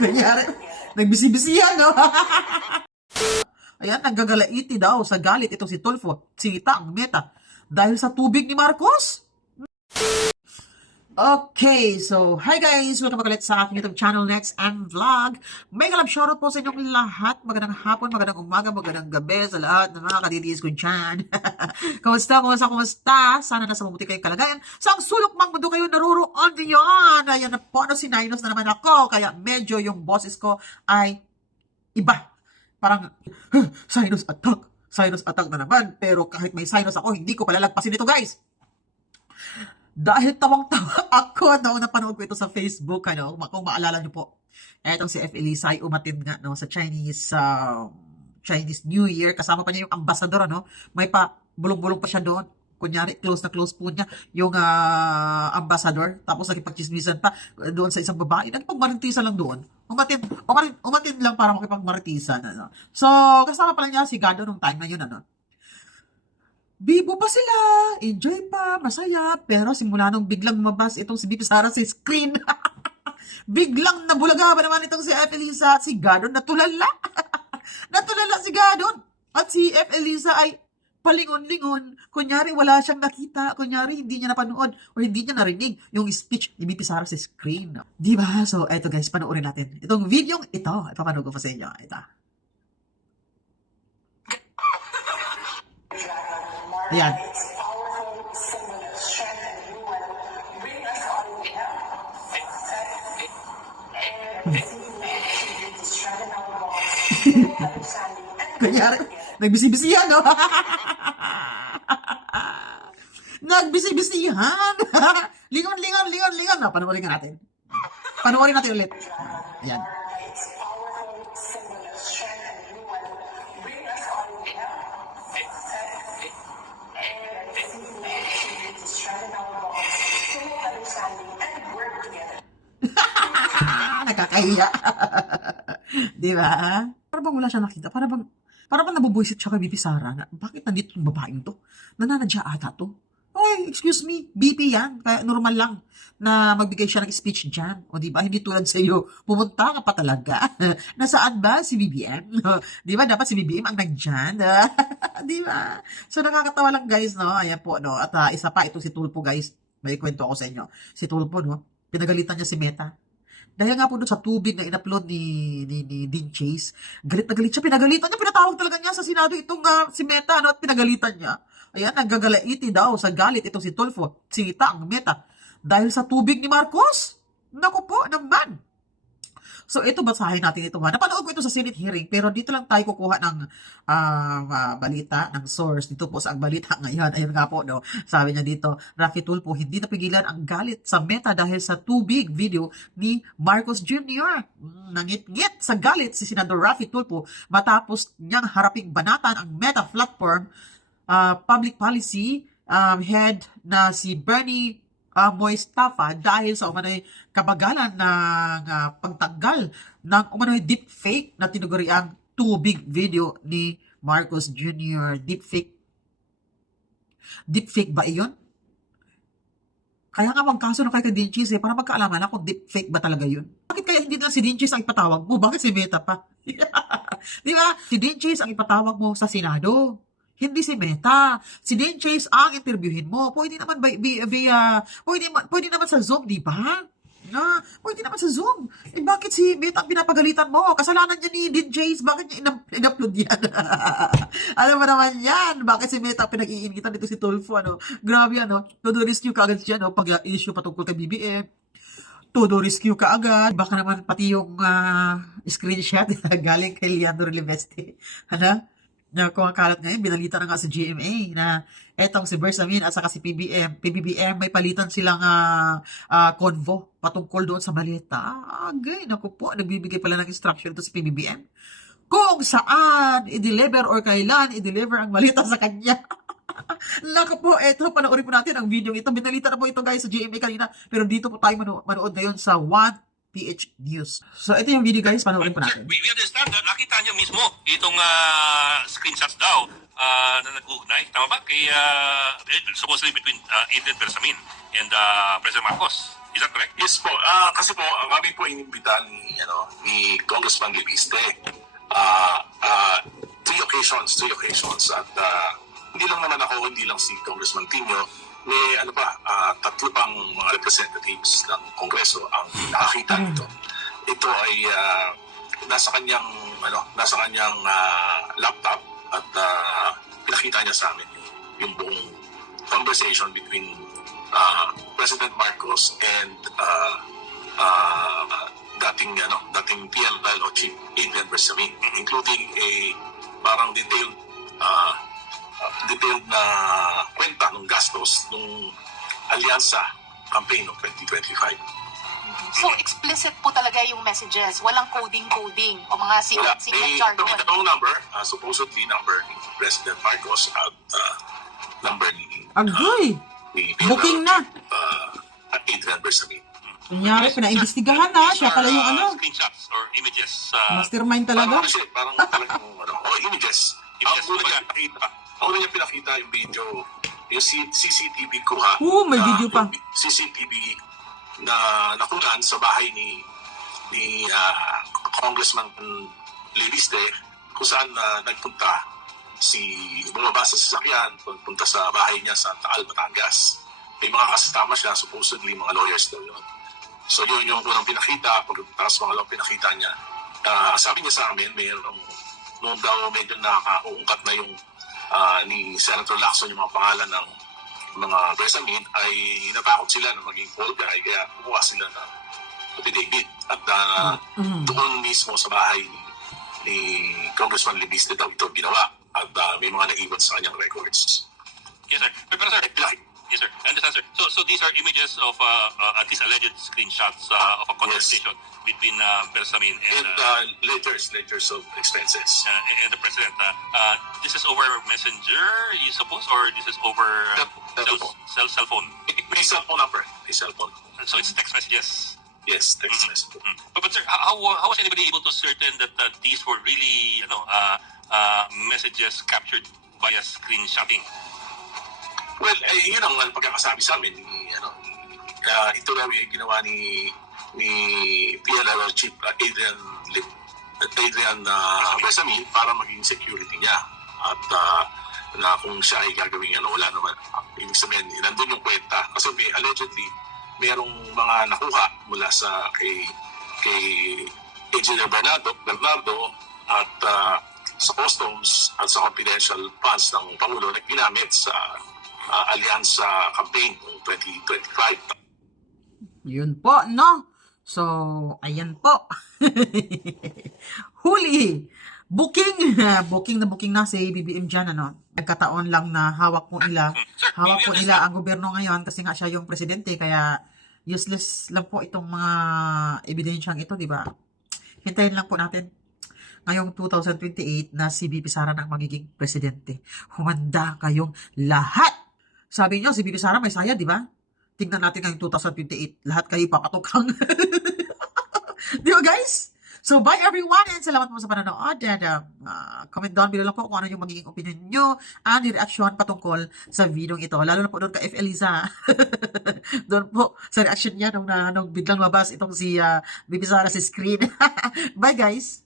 Kunyari, nagbisi-bisihan, no? Ayan, nanggagalaiti daw sa galit itong si Tulfo, singita ang Meta, dahil sa tubig ni Marcos. Okay, so hi guys! Welcome back ulit sa aking YouTube channel, Next and Vlog. Mega love shoutout po sa inyong lahat. Magandang hapon, magandang umaga, magandang gabi sa lahat ng mga kadidis ko dyan. Kumusta? Sana nasa mabuti kayong kalagayan. Sa ang sulok mang mundo kayo naruroon diyan. Ayan na po, sinaynos na naman ako. Kaya medyo yung boses ko ay iba. Parang, sinus attack na naman. Pero kahit may sinus ako, hindi ko palalagpasin ito guys. Dahil tawang-tawa ako nung napanood ko ito sa Facebook, kung maalala nyo po, etong si F. Elisa ay umatid nga sa Chinese New Year, kasama pa niya yung ambassador, may pa, bulong-bulong pa siya doon. Kunyari, close na close po niya yung ambassador, tapos nakipagchismisan pa doon sa isang babae, nagpagmaritisan lang doon. Umatid lang para makipagmaritisan. So, kasama pa lang niya si Gado nung time na yun, Bibo pa sila, enjoy pa, masaya, pero simula nung biglang lumabas itong si BP Sara sa screen, biglang nabulaga ba naman itong si F. Elisa at si Gadon, natulala. Natulala si Gadon at si F. Elisa ay palingon-lingon, kunyari wala siyang nakita, kunyari hindi niya napanood o hindi niya narinig yung speech ni BP Sara sa screen. Diba? So, eto guys, panoorin natin. Itong video ito, ipapanood ko pa sa inyo. Ito. Ayan. Kunyari, nagbisi-bisihan, no? Nagbisi-bisihan. Lingon. No, panoorin natin. Panoorin natin ulit. Ayan. Nakakahiya. Di ba? Para bang wala siya nakita? Para bang nabubuisit siya kay BP Sara na, bakit nandito yung babaeng to? Nananadya ata to? Okay, excuse me, BP yan. Kaya normal lang na magbigay siya ng speech dyan. O di ba? Hindi tulad sa iyo, pumunta ka pa talaga. Nasaan ba si BBM? Di ba? Dapat si BBM ang nandyan. Di ba? So nakakatawa lang guys, no? Ayan po, no? At isa pa, ito si Tulpo guys. May kwento ako sa inyo. Si Tulpo, no? Pinagalitan niya si Meta. Dahil nga po doon sa tubig na in-upload ni Dean Chase, galit na galit siya, pinagalitan niya, pinatawag talaga niya sa Senado itong si Meta, at pinagalitan niya. Ayan, nanggagalaiti daw sa galit itong si Tulfo, singita ang Meta, dahil sa tubig ni Marcos. Naku po naman. So, ito basahin natin ito. Napanood ko ito sa Senate hearing, pero dito lang tayo kukuha ng balita, ng source. Dito po sa balita ngayon. Ayun nga po, no? Sabi niya dito, Raffy Tulfo, hindi napigilan ang galit sa Meta dahil sa tubig video ni Marcos Jr. Nangit-ngit sa galit si Senador Raffy Tulfo matapos niyang haraping banatan ang Meta platform public policy head na si Bernie Moistafa dahil sa umano'y kabagalan ng pagtanggal ng umano'y deepfake na tinuguriang tubig video ni Marcos Jr. Deepfake ba iyon? Kaya nga magkaso na kay Dean Chase para magkaalaman na kung deepfake ba talaga yun. Bakit kaya hindi na si Dean Chase ang ipatawag mo? Bakit si Meta pa? Di ba? Si Dean Chase ang ipatawag mo sa Senado. Hindi si Meta. Si Dean Chase ang interviewin mo. Pwede naman pwede naman sa Zoom, di ba? Pwede naman sa Zoom. Bakit si Meta ang pinapagalitan mo? Kasalanan niya ni Dean Chase. Bakit niya in-upload yan? Alam mo naman yan. Bakit si Meta ang pinag-iinitan dito si Tulfo? Grabe, todo rescue ka agad siya, pag-issue patungkol kay BBM. Todo rescue ka agad. Baka naman pati yung screenshot galing kay Leandro Liveste. Na kumakalat ngayon, binalita na nga sa GMA na etong si Bersamin at saka si PBBM, may palitan silang convo patungkol doon sa balita. Agay, naku po, nagbibigay pala ng instruction ito si PBBM kung saan i-deliver or kailan i-deliver ang balita sa kanya. Naku po, eto, panoorin po natin ang video ito. Binalita na po ito guys sa GMA kanina, pero dito po tayo manood ngayon sa 1PH News. So, ito yung video guys, panoorin po natin. We understand na nakita niyo mismo itong screenshots daw na nag-uugnay, tama ba? Kay supposedly between Eden Bersamin and President Marcos. Is that correct? Yes po. Kasi po, kami po inimbita ni Congressman Leviste. Three occasions. At hindi lang naman ako, hindi lang si Congressman Tino, may tatlo pang mga representatives ng Kongreso ang nakakita nito. Ito ay nasa kanyang laptop at pinakita niya sa amin yung buong conversation between President Marcos and dating PLO Chief Adrian Bersamin, including a parang detailed na kwenta ng gastos ng alyansa campaign ng 2025. So, explicit po talaga yung messages. Walang coding-coding o mga Wala. secret May jargon. tumitang number, supposedly number ni President Marcos at number ni Agoy! PLO Booking na. Chief Adrian Bersamin. Kunyari, pinaimbestigahan na. Siya pala yung Screenshots or images. mastermind talaga. Parang talagang images. Ang una niya pinakita yung video, yung CCTV kuha. May video pa. CCTV na nakunan sa bahay ni Congressman Leviste, kung saan nagpunta bumaba sa sasakyan, punta sa bahay niya sa Taal, Batangas. May mga kasama siya, supposedly mga lawyers daw yun. So yun yung unang pinakita, pagkatapos mga lang pinakita niya. Sabi niya sa amin, noon daw medyo nakauungkat na yung ni Senator Lacson yung mga pangalan ng mga Bersamin, ay natakot sila na maging fall guy, kaya kumuha sila ng affidavit. At doon mismo sa bahay ni Congressman Leviste daw ito ginawa. At may mga naiwan sa kanyang records. Yes, sir. Pero sir, yes, sir. I understand, sir. So these are images of at least alleged screenshots of a conversation between Bersamin and ledgers of expenses. and the president. This is over Messenger, you suppose, or this is over cell phone? May cellphone number. May cellphone. So it's text messages. Yes, text message. But sir, how was anybody able to certain that these were really, messages captured via screenshotting? Well, yun ang pagkakasabi sa amin. Ito raw yung ginawa ni PLO Chief Adrian Bersamin para maging security niya. At na kung siya ay gagawin wala naman. Ibig sabihin, nandun yung kwenta. Kasi allegedly, merong mga nakuha mula kay Engineer Bernardo at sa customs at sa confidential funds ng Pangulo na ginamit sa Alyansa campaign ng 2025. Yun po, no? So, ayan po. Huli! Booking na si BBM dyan, Nagkataon lang na hawak po nila ang gobyerno ngayon kasi nga siya yung presidente, kaya useless lang po itong mga ebidensyang ito, di ba? Hintayin lang po natin ngayong 2028 na si BP Sara ang magiging presidente. Humanda kayong lahat. Sabi niyo, si BP Sara may saya, di ba? Tingnan natin ngayong 2028. Lahat kayo papatukang. Di ba, guys? So, bye everyone and salamat po sa panonood. And comment down below lang po kung ano yung magiging opinion nyo and reaction patungkol sa video ito. Lalo na po doon ka F. Eliza. Doon po sa reaction niya nung biglang mabas itong si BP Sara sa screen. Bye, guys!